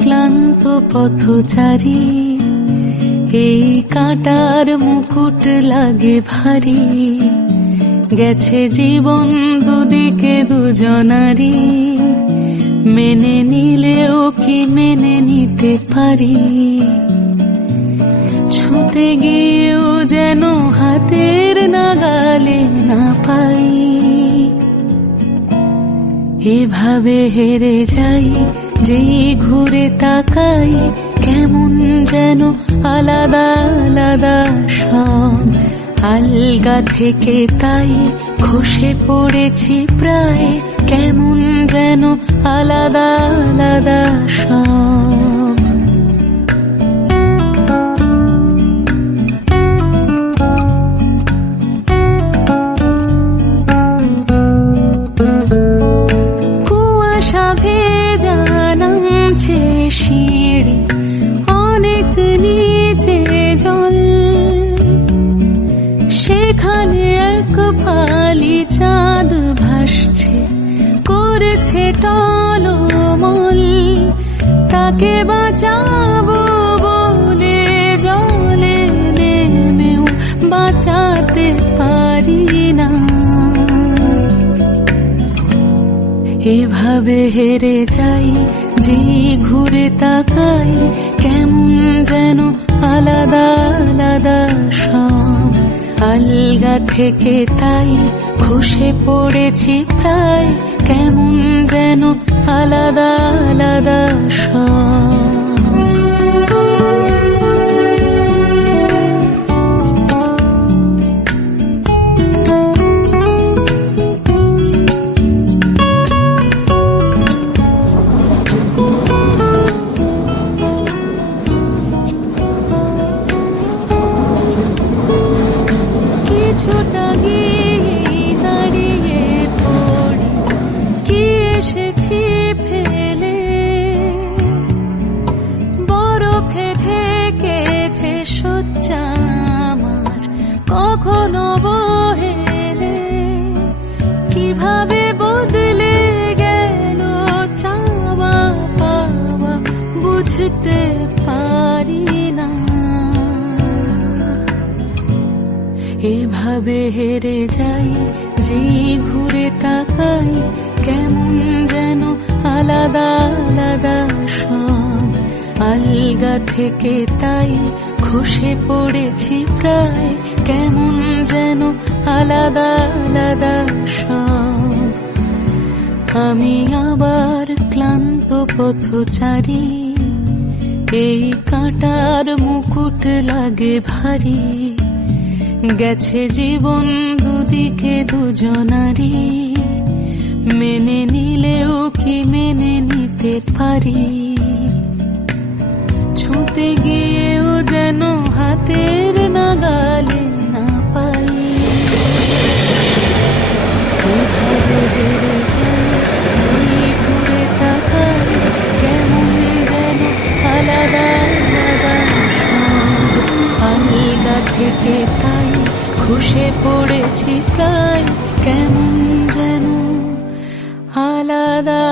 ক্লান্ত পথচারী, এই কাঁটার মুকুট লাগে ভারী। গেছে জীবন দুদিকে দুজনারই, মেনে নিলেও কি মেনে নিতে পারি? ছুঁতে গিয়েও যেন হাতের নাগালে না পাই। এভাবে হেরে যাই, যেই ঘুরে তাকাই, কেমন যেন আলাদা আলাদা সব। আলগা থেকে তাই খসে পড়েছি প্রায়, কেমন যেন আলাদা আলাদা সব। কুয়াশা ভেজা নামছে সিঁড়ি, অনেক নিচে জল। সেখানে এক ফালি চাঁদ ভাসছে, করেছে টলমল। তাকে বাঁচাবো বলে জলে নেমেও বাঁচাতে পারি না। এভাবে হেরে যাই, যে ঘুরে তাকাই, কেমন যেন আলাদা আলাদা সব। আলগা থেকে তাই খসে পড়েছি প্রায়, কেমন যেন আলাদা আলাদা সব। কিছুটা গিয়ে দাঁড়িয়ে পড়ি, কি এসেছি ফেলে। বরফে ঢেকেছে শয্যা আমার, কখনো বহেলে। কিভাবে বদলে গেল চাওয়া পাওয়া, বুঝতে পারি না। এভাবে হেরে যাই, যে ঘুরে তাকাই, কেমন যেন আলাদা আলাদা সব। আলগা থেকে তাই খসে পড়েছি প্রায়, কেমন যেন আলাদা আলাদা সব। আমি আবার ক্লান্ত পথচারী, এই কাঁটার মুকুট লাগে ভারী। গেছে জীবন দুদিকে দুজনারই, মেনে নিলেও কি মেনে নিতে পারি? ছুঁতে গিয়েও যেন হাতের নাগালে না পাই। এভাবে হেরে যাই, যে ঘুরে তাকাই, কেমন যেন আলাদা আলাদা সব। আলগা থেকে তাই খসে পড়েছি প্রায়, কেমন যেন আলাদা